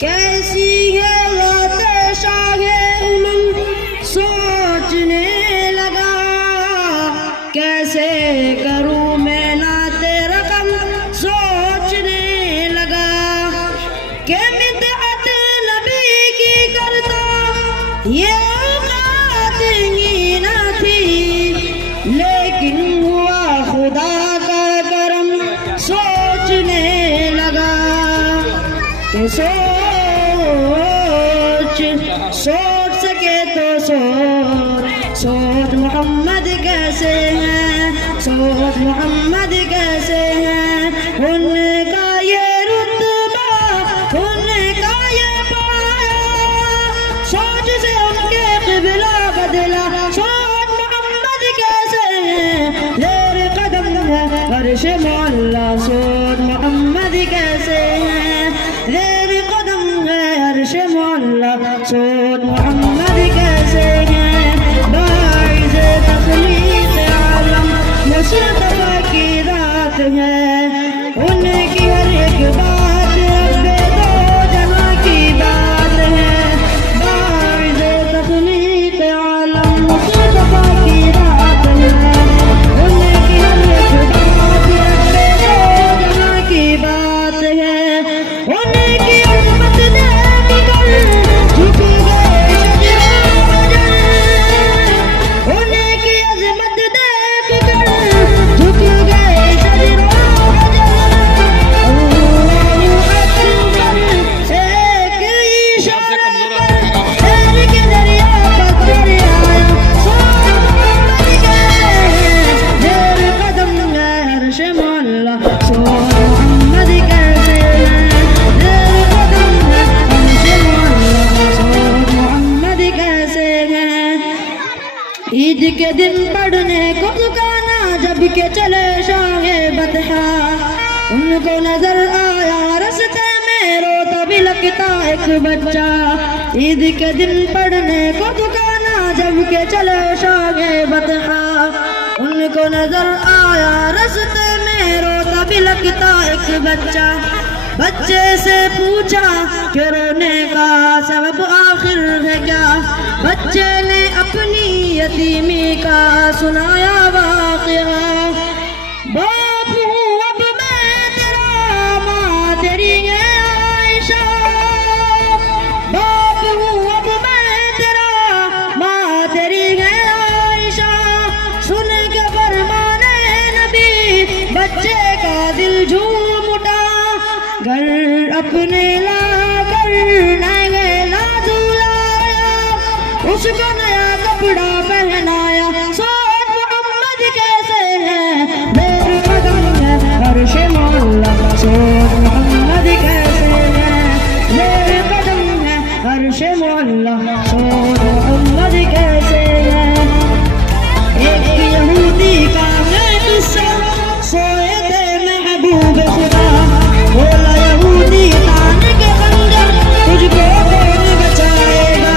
कैसी है शाहे उमंग सोचने लगा, कैसे करूं मैं नाते रकम सोचने लगा, कि मिदअत नबी की करता ये औकात ही न थी, लेकिन हुआ खुदा का करम सोचने लगा। कि सोच सके तो सोच मोहम्मद कैसे हैं, सोच मोहम्मद कैसे हैं। उनका ये रुतबा, उनका ये पाया, सोच से उनके क़िबला बदला। सोच मोहम्मद कैसे हैं, ज़ेर कदम है अर्श मौला। सोच मोहम्मद कैसे हैं, ज़ेर कदम है अर्श मौला। सोच मोहम्मद कैसे हैं, बाइज़ तख़लीक़ आलम मुस्तफ़ा की रात है। उनकी हर एक बात रब्बे दो जहां की बात है, बाइज़ तख़लीक़ आलम मुस्तफ़ा की रात है। उनकी हर एक बात रब्बे दो जहां की बात है। उनकी उम्मत देख कर झुक गए शजरों बजर, उनकी अज़मत देख कर झुक गए शजरों बजर। अल्लाहु अकबर, एक इशारा कर शहर के दरिया पत्थर आया। सोच मोहम्मद कैसे हैं, ज़ेर कदम है अर्श मौला। सोच मोहम्मद कैसे हैं, ज़ेर कदम है अर्श मौला। सोच मोहम्मद कैसे हैं। ईद के दिन पढ़ने को दुकाना जब के चले शाहे बतहा, उनको नजर आया रस्ते में रोता भी लगता एक बच्चा। ईद के दिन पढ़ने को दुकाना जब के चले शाहे बतहा, उनको नजर आया रस्ते में रोता भी लगता एक बच्चा। बच्चे से पूछा कि रोने का सबब आखिर है क्या, बच्चे ने अपनी यतीमी का सुनाया वाक़या। बाप हूँ अब मैं तेरा, माँ तेरी है आयशा। बाप हूँ अब मैं तेरा, माँ तेरी है आयशा। सुन के फरमाने नबी बच्चे का दिल झूम उठा, घर अपने ला कर नए ला दुलाया, उसको नया कपड़ा पहनाया। सोच मोहम्मद कैसे हैं, ज़ेर कदम है अर्श मौला। सोच मोहम्मद कैसे हैं, ज़ेर कदम है अर्श मौला। सोच मोहम्मद कैसे हैं। एक यहूदी का है किस्सा, सोए थे महबूब खुदा, बोला यहूदी तान के खंजर तुझको कौन बचाएगा।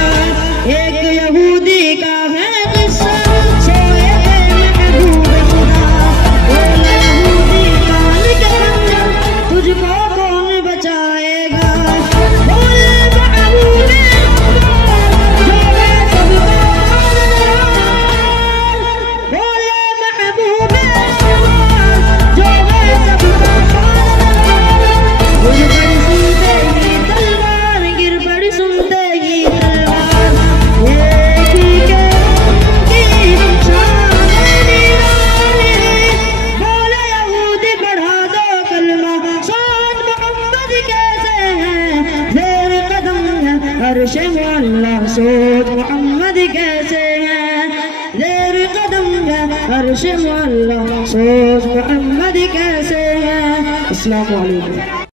एक यहूदी का है किस्सा, सोए थे महबूब खुदा, बोला यहूदी तान के खंजर तुझको कौन बचाएगा। बोले महबूब जो मैं सबका बोले महबूब जो मैं सबका गिर पड़ी सुनते ही तलवार, गिर पड़ी सुनते ही तलवार। एक ही के उनकी शान निराली, बोले यहूदी बढ़ा दो कलमा। सोच मोहम्मद कैसे हैं, ज़ेर कदम है अर्श मौला। सोच मोहम्मद कैसे हैं, ज़ेर कदम है अर्श मौला। सोच मोहम्मद कैसे हैं। अस्सलामु अलैकुम।